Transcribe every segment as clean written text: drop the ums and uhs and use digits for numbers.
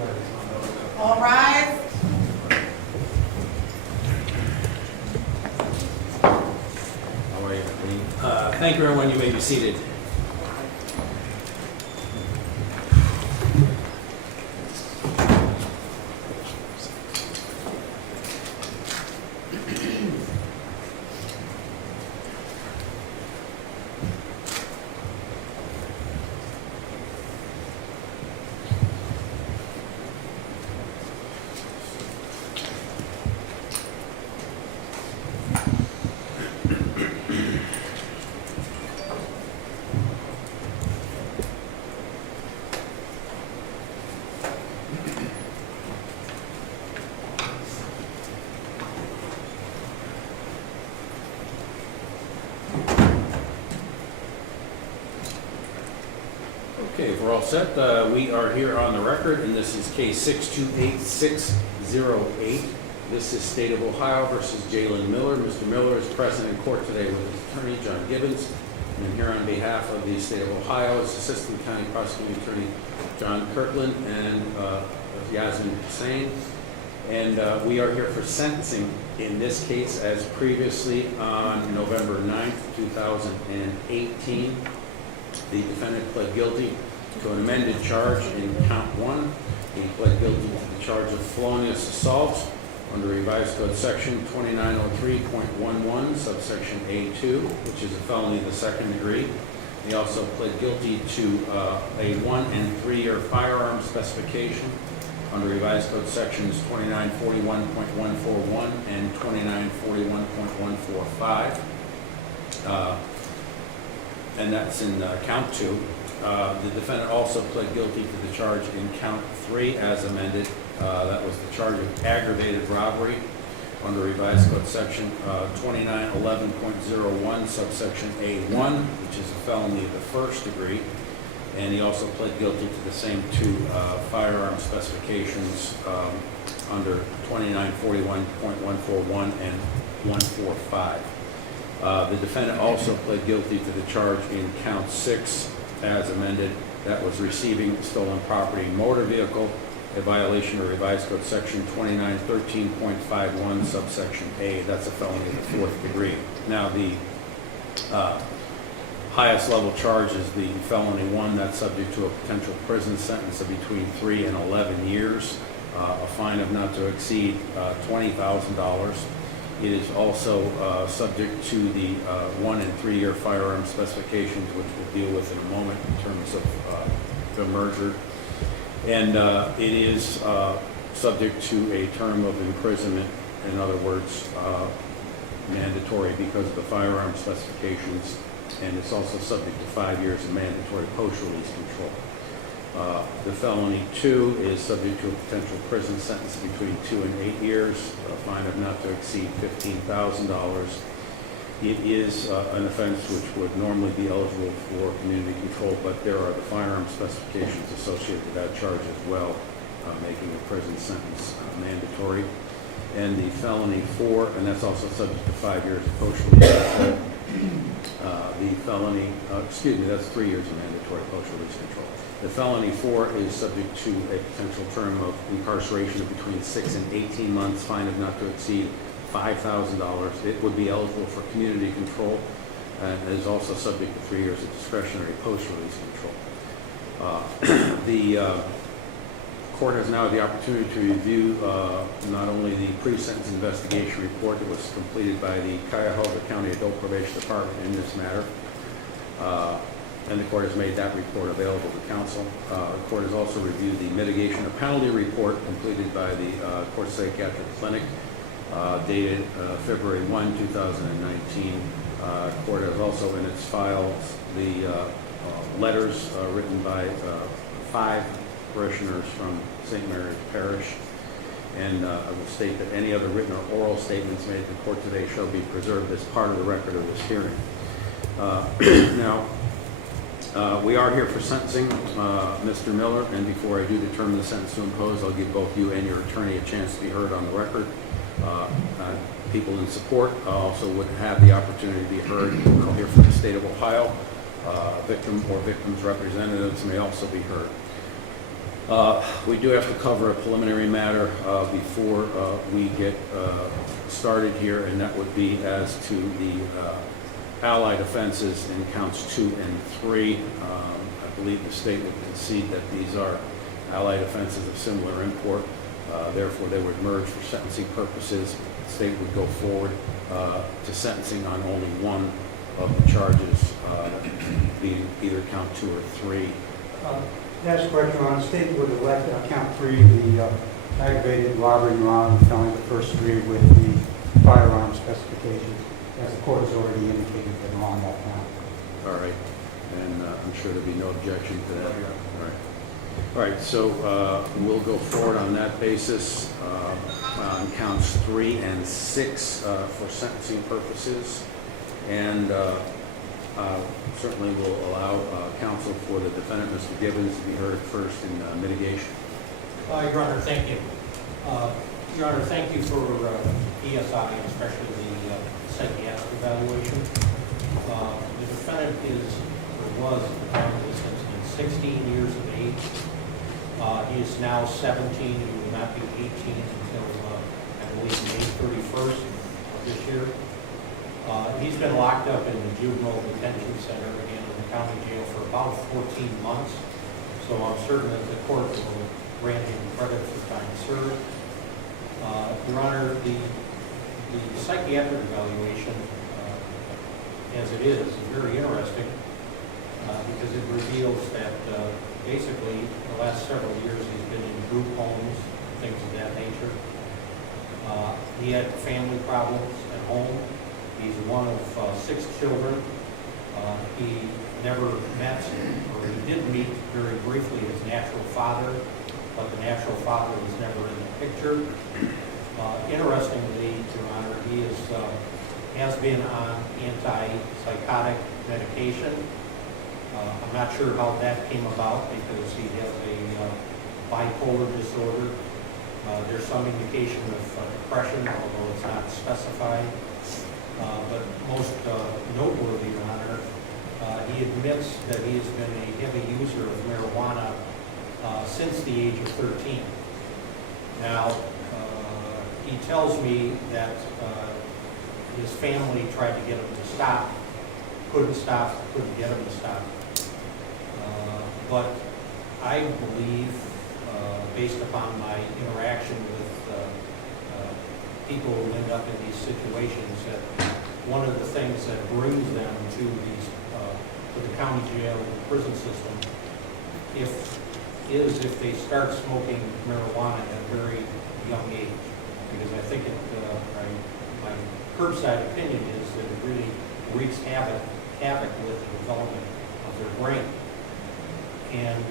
All rise. All right, thank you, everyone. You may be seated. Okay, if we're all set, we are here on the record, and this is case 628608. This is State of Ohio versus Jalen Miller. Mr. Miller is present in court today with his attorney, John Gibbons, and here on behalf of the State of Ohio is Assistant County Prosecuting Attorney John Kirkland and Yasmin Hussain. And we are here for sentencing in this case as previously on November 9th, 2018. The defendant pled guilty to an amended charge in count 1. He pled guilty to the charge of felonious assault under revised code section 2903.11 subsection A2, which is a felony of the second degree. He also pled guilty to a 1 and 3 year firearm specification under revised code sections 2941.141 and 2941.145. And that's in count 2. The defendant also pled guilty to the charge in count 3 as amended. That was the charge of aggravated robbery under revised code section 2911.01 subsection A1, which is a felony of the first degree. And he also pled guilty to the same 2 firearm specifications under 2941.141 and 145. The defendant also pled guilty to the charge in count 6 as amended. That was receiving stolen property motor vehicle, a violation of revised code section 2913.51 subsection A. That's a felony of the 4th degree. Now the highest level charge is the felony 1. That's subject to a potential prison sentence of between 3 and 11 years, a fine of not to exceed $20,000. It is also subject to the 1 and 3 year firearm specifications, which we'll deal with in a moment in terms of the merger. And it is subject to a term of imprisonment, in other words, mandatory because of the firearm specifications, and it's also subject to 5 years of mandatory post-release control. The felony 2 is subject to a potential prison sentence between 2 and 8 years, a fine of not to exceed $15,000. It is an offense which would normally be eligible for community control, but there are the firearm specifications associated with that charge as well, making a prison sentence mandatory. And the felony 4, and that's also subject to 5 years of post-release control. The felony, that's 3 years of mandatory post-release control. The felony 4 is subject to a potential term of incarceration of between 6 and 18 months, fine of not to exceed $5,000. It would be eligible for community control and is also subject to 3 years of discretionary post-release control. The court has now the opportunity to review not only the pre-sentence investigation report that was completed by the Cuyahoga County Adult Probation Department in this matter, and the court has made that report available to counsel. The court has also reviewed the mitigation of penalty report completed by the Court Psychiatric Clinic, dated February 1, 2019. The court has also in its files the letters written by 5 parishioners from St. Mary's Parish, and I will state that any other written or oral statements made in the court today shall be preserved as part of the record of this hearing. Now, we are here for sentencing Mr. Miller, and before I do determine the sentence to impose, I'll give both you and your attorney a chance to be heard on the record. People in support also would have the opportunity to be heard. I'll hear from the state of Ohio. Victim or victims' representatives may also be heard. We do have to cover a preliminary matter before we get started here, and that would be as to the allied offenses in counts 2 and 3. I believe the state would concede that these are allied offenses of similar import. Therefore, they would merge for sentencing purposes. The state would go forward to sentencing on only one of the charges, being either count 2 or 3. That's correct, Your Honor. The state would elect count 3, the aggravated robbery, Your Honor, and felony, the first 3 with the firearm specifications, as the court has already indicated that they're on that count. All right, and I'm sure there'll be no objection to that. All right. All right, so we'll go forward on that basis on counts 3 and 6 for sentencing purposes, and certainly will allow counsel for the defendant, Mr. Gibbons, to be heard first in mitigation. Your Honor, thank you. Your Honor, thank you for PSI, especially the psychiatric evaluation. The defendant is, or was, since 16 years of age. He is now 17. He will not be 18 until, I believe, May 31st of this year. He's been locked up in the juvenile detention center and in the county jail for about 14 months. So I'm certain that the court will grant him credit for time served. Your Honor, the psychiatric evaluation, as it is very interesting because it reveals that basically the last several years he's been in group homes, things of that nature. He had family problems at home. He's one of 6 children. He never met, or he did meet very briefly, his natural father, but the natural father was never in the picture. Interestingly, Your Honor, he has been on antipsychotic medication. I'm not sure how that came about because he has a bipolar disorder. There's some indication of depression, although it's not specified. But most noteworthy, Your Honor, he admits that he has been a heavy user of marijuana since the age of 13. Now, he tells me that his family tried to get him to stop, couldn't get him to stop. But I believe, based upon my interaction with people who end up in these situations, that one of the things that brings them to these to the county jail and prison system if they start smoking marijuana at a very young age, because I think my curbside opinion is that it really wreaks havoc with the development of their brain, and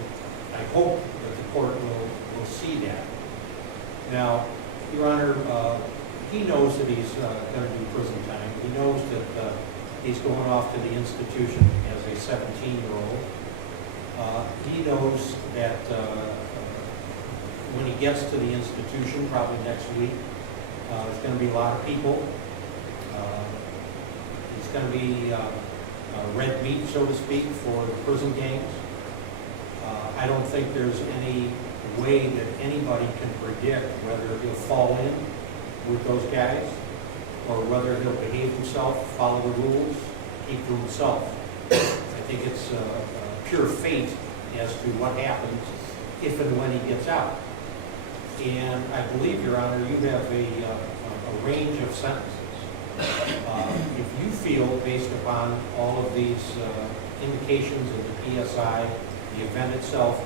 I hope that the court will see that. Now, Your Honor, he knows that he's going to do prison time. He knows that he's going off to the institution as a 17-year-old. He knows that when he gets to the institution, probably next week, there's going to be a lot of people. It's going to be red meat, so to speak, for the prison gangs. I don't think there's any way that anybody can predict whether he'll fall in with those guys or whether he'll behave himself, follow the rules, keep to himself. I think it's pure fate as to what happens if and when he gets out. And I believe, Your Honor, you have a range of sentences. If you feel, based upon all of these indications of the PSI, the event itself,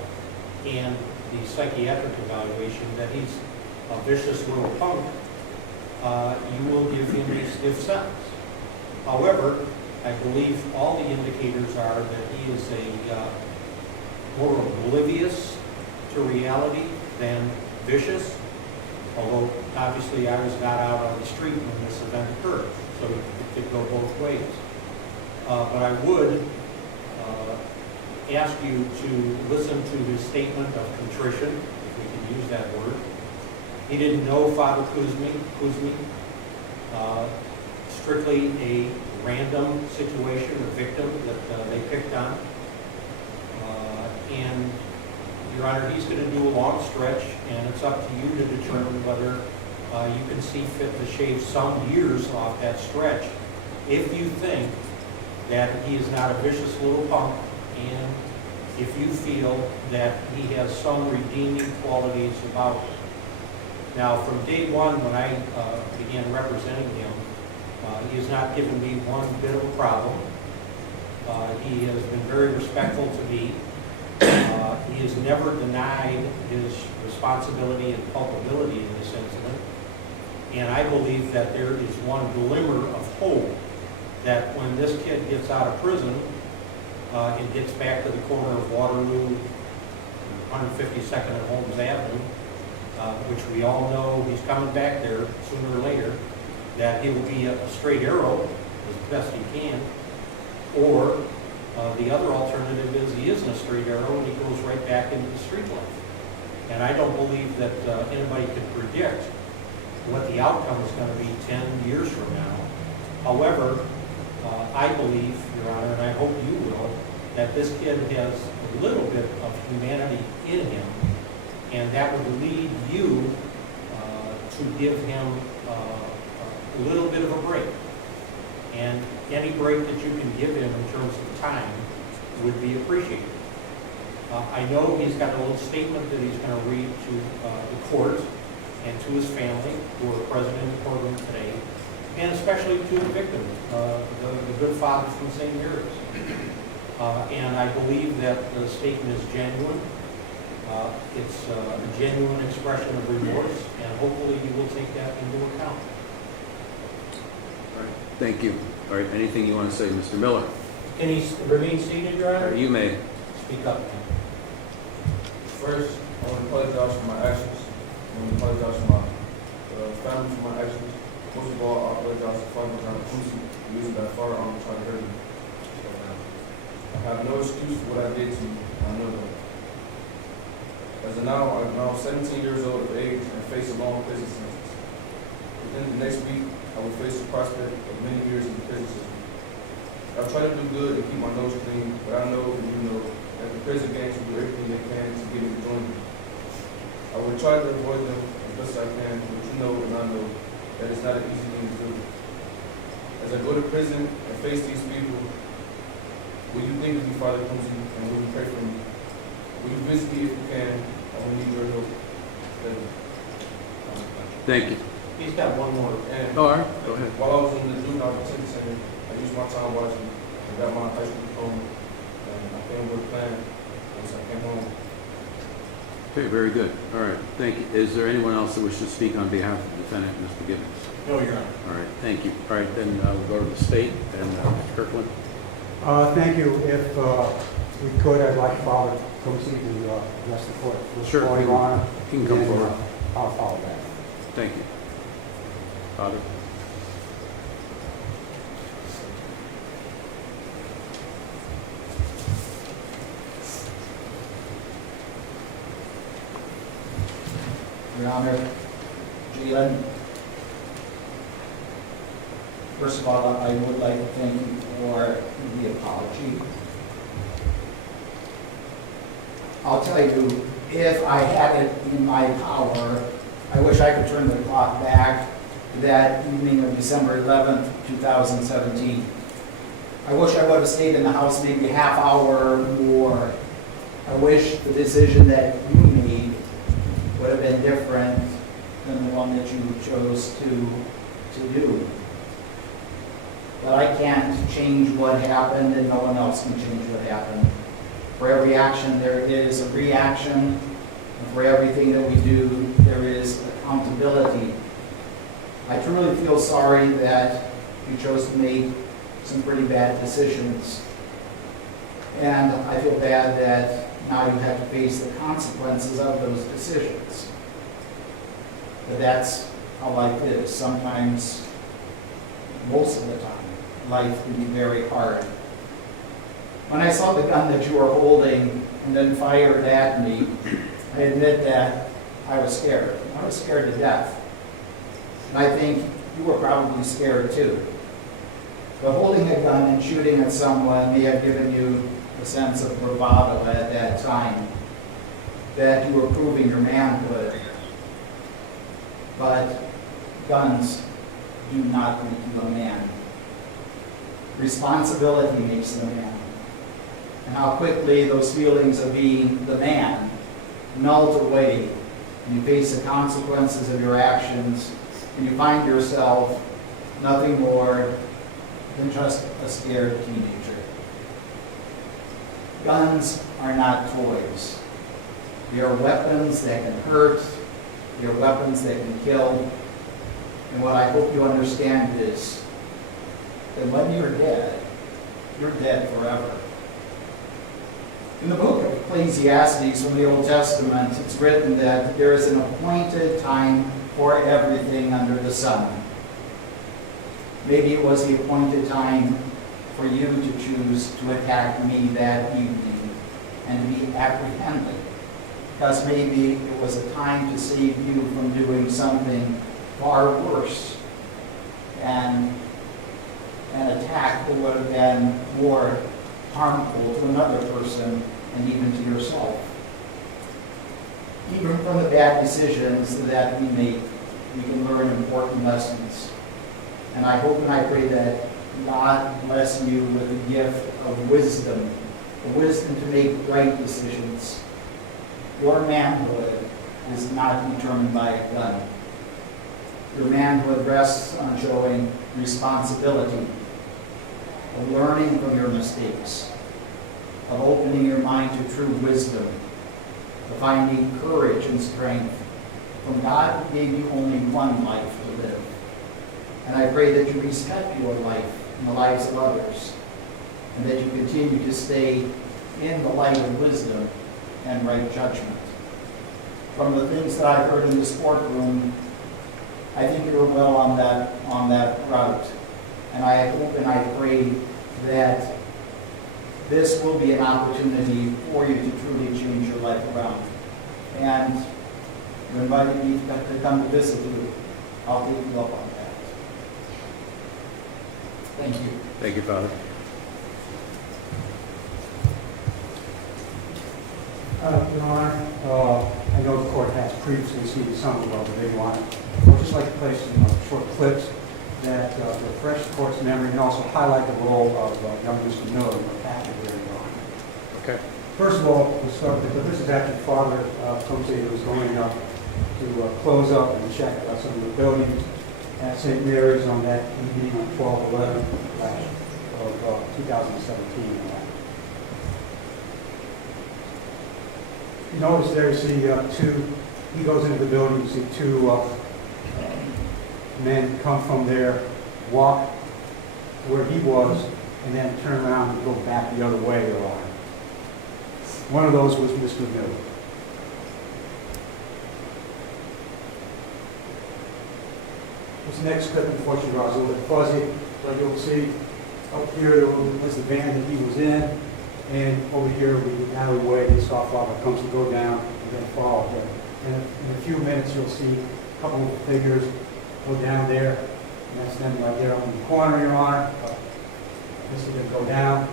and the psychiatric evaluation, that he's a vicious little punk, you will give him a stiff sentence. However, I believe all the indicators are that he is more oblivious to reality than vicious, although obviously I was not out on the street when this event occurred, so it could go both ways. But I would ask you to listen to his statement of contrition, if we can use that word. He didn't know Father Kuzmi, strictly a random situation, a victim that they picked on. And Your Honor, he's going to do a long stretch, and it's up to you to determine whether you can see fit to shave some years off that stretch. If you think that he is not a vicious little punk, and if you feel that he has some redeeming qualities about him. Now, from day one, when I began representing him, he has not given me one bit of a problem. He has been very respectful to me. He has never denied his responsibility and culpability in this incident. And I believe that there is one glimmer of hope that when this kid gets out of prison and gets back to the corner of Waterloo, 152nd and Holmes Avenue, which we all know he's coming back there sooner or later, that he will be a straight arrow as best he can, or the other alternative is he isn't a straight arrow and he goes right back into the street life. And I don't believe that anybody can predict what the outcome is going to be 10 years from now. However, I believe, Your Honor, and I hope you will, that this kid has a little bit of humanity in him, and that would lead you to give him a little bit of a break. And any break that you can give him in terms of time would be appreciated. I know he's got a little statement that he's going to read to the court and to his family who are present in the courtroom today, and especially to the victim, the good father from St. Mary's. And I believe that the statement is genuine. It's a genuine expression of remorse, and hopefully you will take that into account. All right. Thank you. All right, anything you want to say, Mr. Miller? Can he remain seated, Your Honor? You may. Speak up, man. First, I want to apologize for my actions. I want to apologize for my family for my actions. Most of all, I apologize to Father John Pussy for using that firearm to try to hurt me. I have no excuse for what I did to you. I know that. As of now, I'm now 17 years old of age and face a long prison sentence. Within the next week, I will face the prospect of many years in the prison system. I'll try to do good and keep my nose clean, but I know and you know that the prison gangs will do everything they can to get me to join them. I will try to avoid them as best I can, but you know and I know that it's not an easy thing to do. As I go to prison and face these people, will you think of me, Father Combs, and will you pray for me? Will you visit me if you can? I will need your help. Thank you. Thank you. He's got one more. And All right, go ahead. while I was in the juvenile detention center, I used my time watching. I got my high school diploma, and I came with a plan once I came home. Okay, very good. All right, thank you. Is there anyone else that wishes to speak on behalf of the defendant, Mr. Gibbons? No, Your Honor. All right, thank you. All right, then we'll go to the state and Mr. Kirkland. Thank you. If we could, I'd like Father Combs to address the court. Sure. Your Honor. You can come And, forward. I'll follow that. Thank you. Father? Your Honor, Jalen, first of all, I would like to thank you for the apology. I'll tell you, if I had it in my power, I wish I could turn the clock back to that evening of December 11th, 2017. I wish I would have stayed in the house maybe a half hour more. I wish the decision that you made would have been different than the one that you chose to do. But I can't change what happened, and no one else can change what happened. For every action, there is a reaction, and for everything that we do, there is accountability. I truly feel sorry that you chose to make some pretty bad decisions. And I feel bad that now you have to face the consequences of those decisions. But that's how life is. Sometimes, most of the time, life can be very hard. When I saw the gun that you were holding and then fired at me, I admit that I was scared. I was scared to death. And I think you were probably scared too. But holding a gun and shooting at someone may have given you a sense of bravado at that time. that you are proving your manhood, but guns do not make you a man. Responsibility makes the man. And how quickly those feelings of being the man melt away, and you face the consequences of your actions, and you find yourself nothing more than just a scared teenager. Guns are not toys. They are weapons that can hurt. They are weapons that can kill. And what I hope you understand is that when you're dead forever. In the book of Ecclesiastes from the Old Testament, it's written that there is an appointed time for everything under the sun. Maybe it was the appointed time for you to choose to attack me that evening and to be apprehended, because maybe it was a time to save you from doing something far worse, and an attack that would have been more harmful to another person and even to yourself. Even from the bad decisions that we make, we can learn important lessons. And I hope and I pray that God bless you with the gift of wisdom, the wisdom to make right decisions. Your manhood is not determined by a gun. Your manhood rests on showing responsibility, of learning from your mistakes, of opening your mind to true wisdom, of finding courage and strength from God who gave you only one life to live. And I pray that you respect your life and the lives of others, and that you continue to stay in the light of wisdom and right judgment. From the things that I've heard in this courtroom, I think you're well on that route. And I hope and I pray that this will be an opportunity for you to truly change your life around. And you're invited me to come to visit you. I'll take you up on that. Thank you. Thank you, Father. Your Honor, I know the court has previously seen some of the video on it. I'd just like to play some short clips that refresh the court's memory and also highlight the role of young Mr. Miller in what happened here, Your Honor. Okay. First of all, we'll start with this is actually Father Comte who was going up to close up and check some of the buildings at St. Mary's on that evening on 12/11 of 2017. You notice there you see he goes into the building, you see two men come from there, walk where he was, and then turn around and go back the other way, Your Honor. One of those was Mr. Miller. This next clip, unfortunately, was a little bit fuzzy, but you'll see up here was the van that he was in, and over here we the alleyway. He saw Father comes to go down and then fall there. And in a few minutes, you'll see a couple of figures go down there, and that's them right there on the corner, Your Honor. This is going to go down.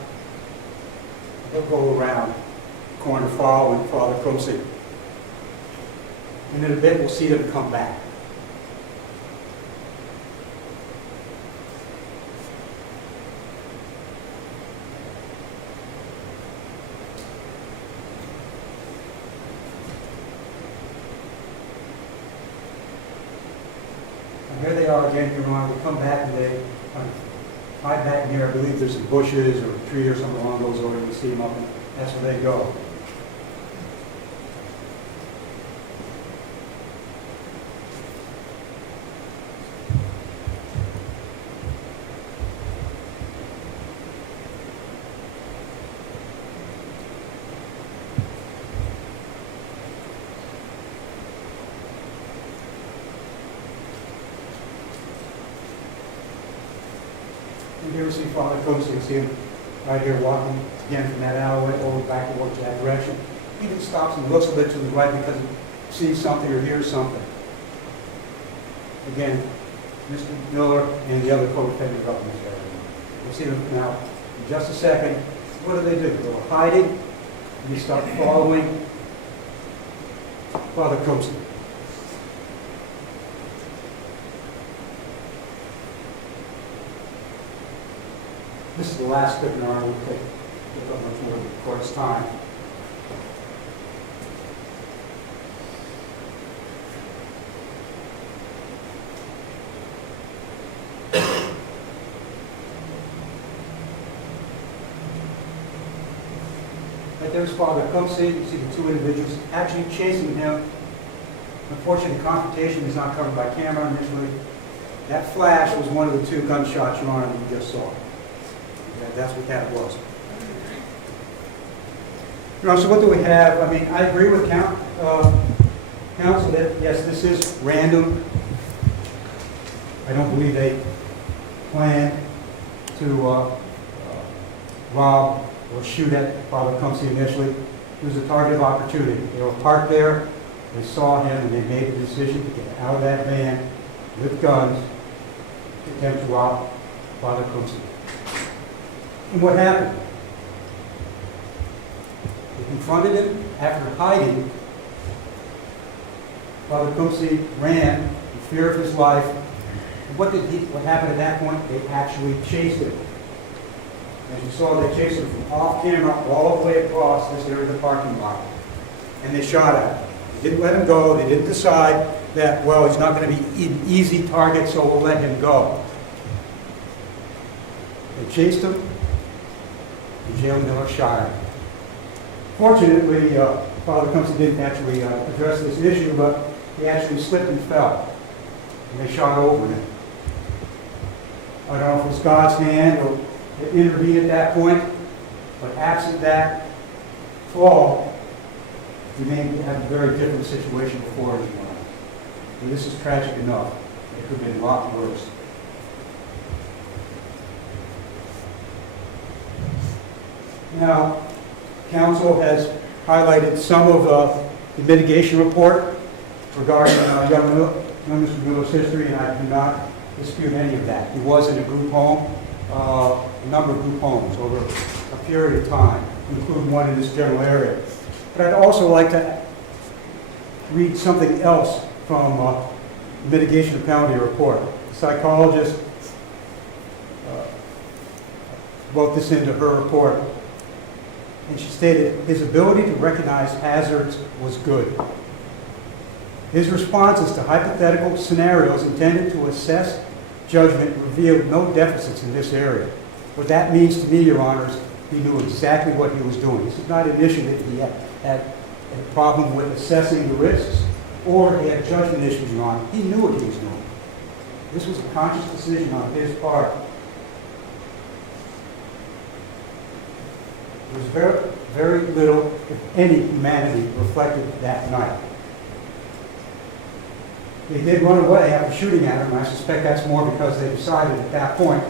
They'll go around, corner fall, and Father proceed. And in a bit, we'll see them come back. Here they are again, Your Honor. They come back and they hide back in here. I believe there's some bushes or a tree or something along those lines. We see them up, and that's where they go. And here we see Father Coates, you can see him right here walking again from that alleyway over back towards that direction. He even stops and looks a bit to the right because he sees something or hears something. Again, Mr. Miller and the other co-defendants up in this area. We'll see them now in just a second. What do? They were hiding, and they start following Father Coates. This is the last clip, Your Honor. We'll take up much more of the court's time. Right there's Father Coates. You see the two individuals actually chasing him. Unfortunately, the confrontation is not covered by camera initially. That flash was one of the two gunshots, Your Honor, that you just saw. That's what that was. Your Honor, so what do we have? I mean, I agree with counsel that, yes, this is random. I don't believe they planned to rob or shoot at Father Coates initially. He was a target of opportunity. They were parked there, they saw him, and they made the decision to get out of that van with guns to attempt to rob Father Coates. And what happened? They confronted him after hiding. Father Coates ran in fear of his life. And what happened at that point? They actually chased him. As you saw, they chased him from off camera all the way across this area of the parking lot. And they shot at him. They didn't let him go. They didn't decide that, well, he's not going to be an easy target, so we'll let him go. They chased him. And Jalen Miller shot him. Fortunately, Father Coates didn't actually address this issue, but he actually slipped and fell. And they shot over him. I don't know if it was God's hand or it intervened at that point, but absent that fall, we may have a very different situation before us. And this is tragic enough. It could have been a lot worse. Now, counsel has highlighted some of the mitigation report regarding young Mr. Miller's history, and I do not dispute any of that. He was in a group home, a number of group homes over a period of time, including one in this general area. But I'd also like to read something else from the mitigation and penalty report. The psychologist wrote this into her report. And she stated, his ability to recognize hazards was good. His responses to hypothetical scenarios intended to assess judgment revealed no deficits in this area. What that means to me, Your Honors, he knew exactly what he was doing. This is not an issue that he had a problem with assessing the risks, or he had judgment issues, Your Honor. He knew what he was doing. This was a conscious decision on his part. There was very, very little, if any, humanity reflected that night. They did run away after shooting at him, and I suspect that's more because they decided at that point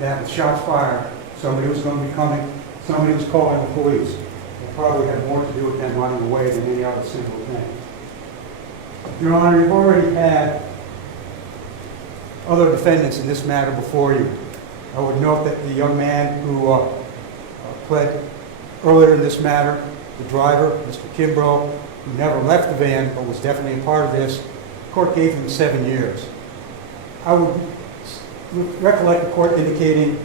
that with shots fired, somebody was going to be coming, somebody was calling the police. It probably had more to do with them running away than any other single thing. Your Honor, you've already had other defendants in this matter before you. I would note that the young man who pled earlier in this matter, the driver, Mr. Kimbrough, who never left the van but was definitely a part of this, the court gave him 7 years. I would recollect the court indicating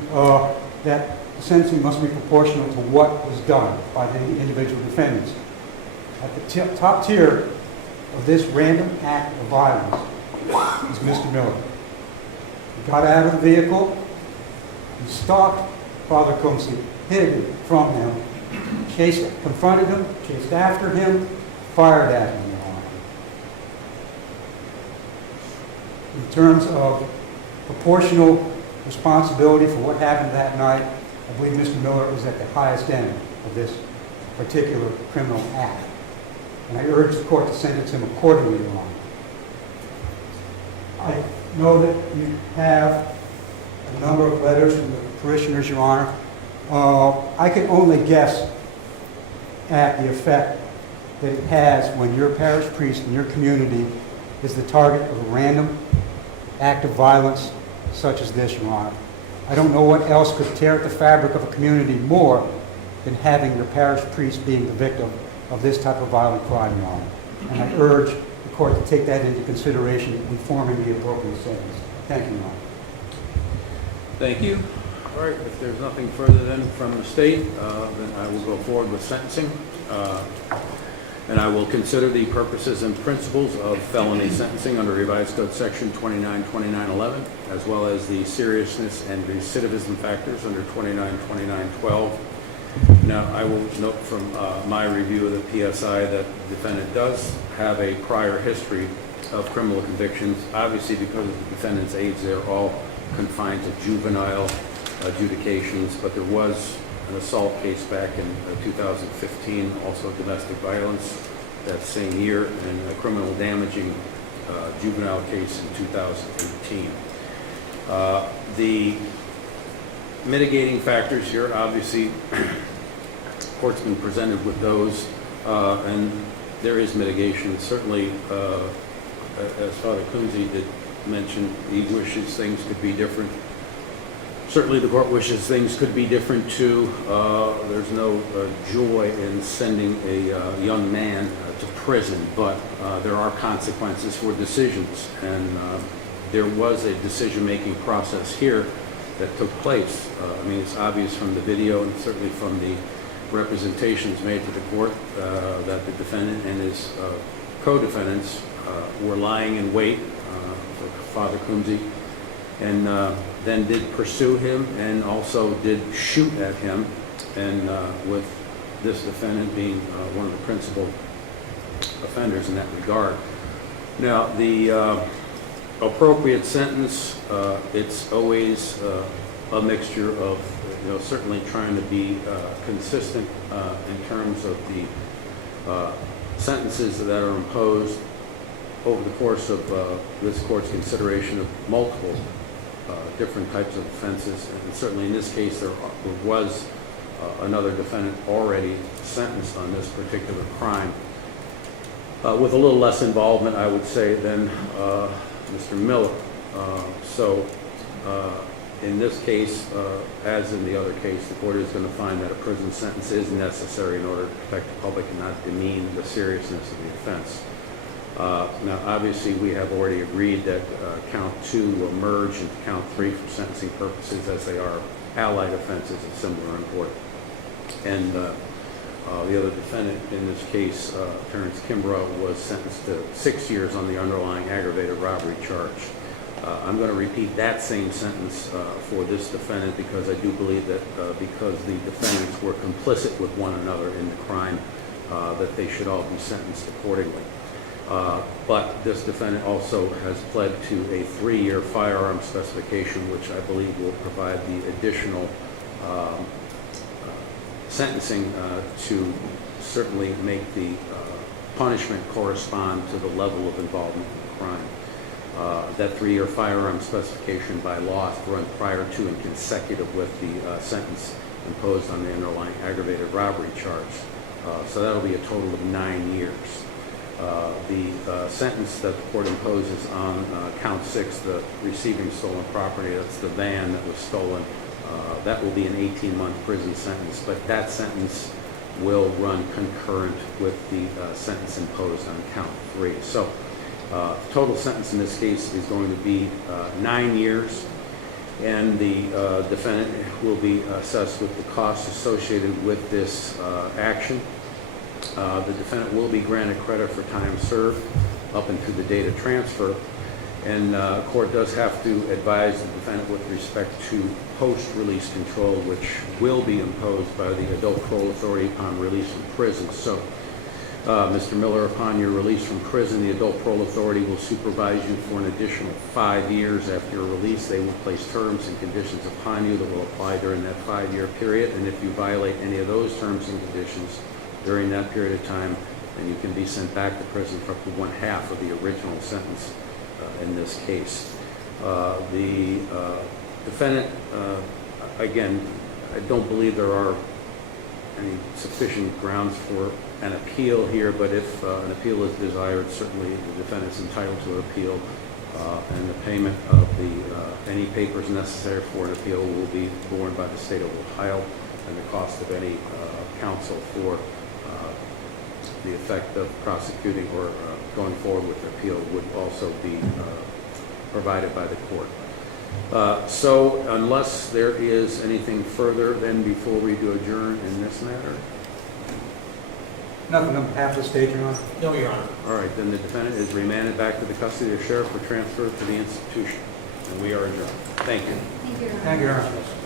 that the sentencing must be proportional to what was done by the individual defendants. At the top tier of this random act of violence is Mr. Miller. He got out of the vehicle, he stalked Father Coates, hid from him, confronted him, chased after him, fired at him. In terms of proportional responsibility for what happened that night, I believe Mr. Miller is at the highest end of this particular criminal act. And I urge the court to sentence him accordingly, Your Honor. I know that you have a number of letters from the parishioners, Your Honor. I can only guess at the effect that it has when your parish priest in your community is the target of a random act of violence such as this, Your Honor. I don't know what else could tear at the fabric of a community more than having your parish priest being the victim of this type of violent crime, Your Honor. And I urge the court to take that into consideration in forming the appropriate sentence. Thank you, Your Honor. Thank you. All right, if there's nothing further then from the state, then I will go forward with sentencing. And I will consider the purposes and principles of felony sentencing under Revised Code Section 292911, as well as the seriousness and recidivism factors under 292912. Now, I will note from my review of the PSI that the defendant does have a prior history of criminal convictions. Obviously, because of the defendant's age, they're all confined to juvenile adjudications, but there was an assault case back in 2015, also domestic violence that same year, and a criminal damaging juvenile case in 2018. The mitigating factors here, obviously, court's been presented with those, and there is mitigation. Certainly, as Father Kunze did mention, he wishes things could be different. Certainly the court wishes things could be different too. There's no joy in sending a young man to prison, but there are consequences for decisions. And there was a decision-making process here that took place. I mean, it's obvious from the video and certainly from the representations made to the court that the defendant and his co-defendants were lying in wait for Father Kunze, and then did pursue him and also did shoot at him, and with this defendant being one of the principal offenders in that regard. Now, the appropriate sentence, it's always a mixture of, certainly trying to be consistent in terms of the sentences that are imposed over the course of this court's consideration of multiple different types of offenses. And certainly in this case, there was another defendant already sentenced on this particular crime with a little less involvement, I would say, than Mr. Miller. So in this case, as in the other case, the court is going to find that a prison sentence is necessary in order to protect the public and not demean the seriousness of the offense. Now, obviously, we have already agreed that count 2 will merge into count 3 for sentencing purposes, as they are allied offenses of similar import. And the other defendant in this case, Terrence Kimbrough, was sentenced to 6 years on the underlying aggravated robbery charge. I'm going to repeat that same sentence for this defendant because I do believe that because the defendants were complicit with one another in the crime, that they should all be sentenced accordingly. But this defendant also has pled to a 3-year firearm specification, which I believe will provide the additional sentencing to certainly make the punishment correspond to the level of involvement in the crime. That 3-year firearm specification by law is run prior to and consecutive with the sentence imposed on the underlying aggravated robbery charge. So that'll be a total of 9 years. The sentence that the court imposes on count 6, the receiving stolen property, that's the van that was stolen, that will be an 18-month prison sentence, but that sentence will run concurrent with the sentence imposed on count 3. So total sentence in this case is going to be 9 years, and the defendant will be assessed with the costs associated with this action. The defendant will be granted credit for time served up until the date of transfer, and court does have to advise the defendant with respect to post-release control, which will be imposed by the Adult Parole Authority upon release from prison. So, Mr. Miller, upon your release from prison, the Adult Parole Authority will supervise you for an additional 5 years after your release. They will place terms and conditions upon you that will apply during that 5-year period, and if you violate any of those terms and conditions during that period of time, then you can be sent back to prison for up to 1/2 of the original sentence in this case. The defendant, again, I don't believe there are any sufficient grounds for an appeal here, but if an appeal is desired, certainly the defendant is entitled to an appeal, and the payment of any papers necessary for an appeal will be borne by the state of Ohio, and the cost of any counsel for the effect of prosecuting or going forward with the appeal would also be provided by the court. So unless there is anything further, then before we do adjourn in this matter? Nothing on behalf of the state, Your Honor. No, Your Honor. All right, then the defendant is remanded back to the custody of the sheriff for transfer to the institution, and we are adjourned. Thank you. Thank you, Your Honor. Thank you, Your Honor.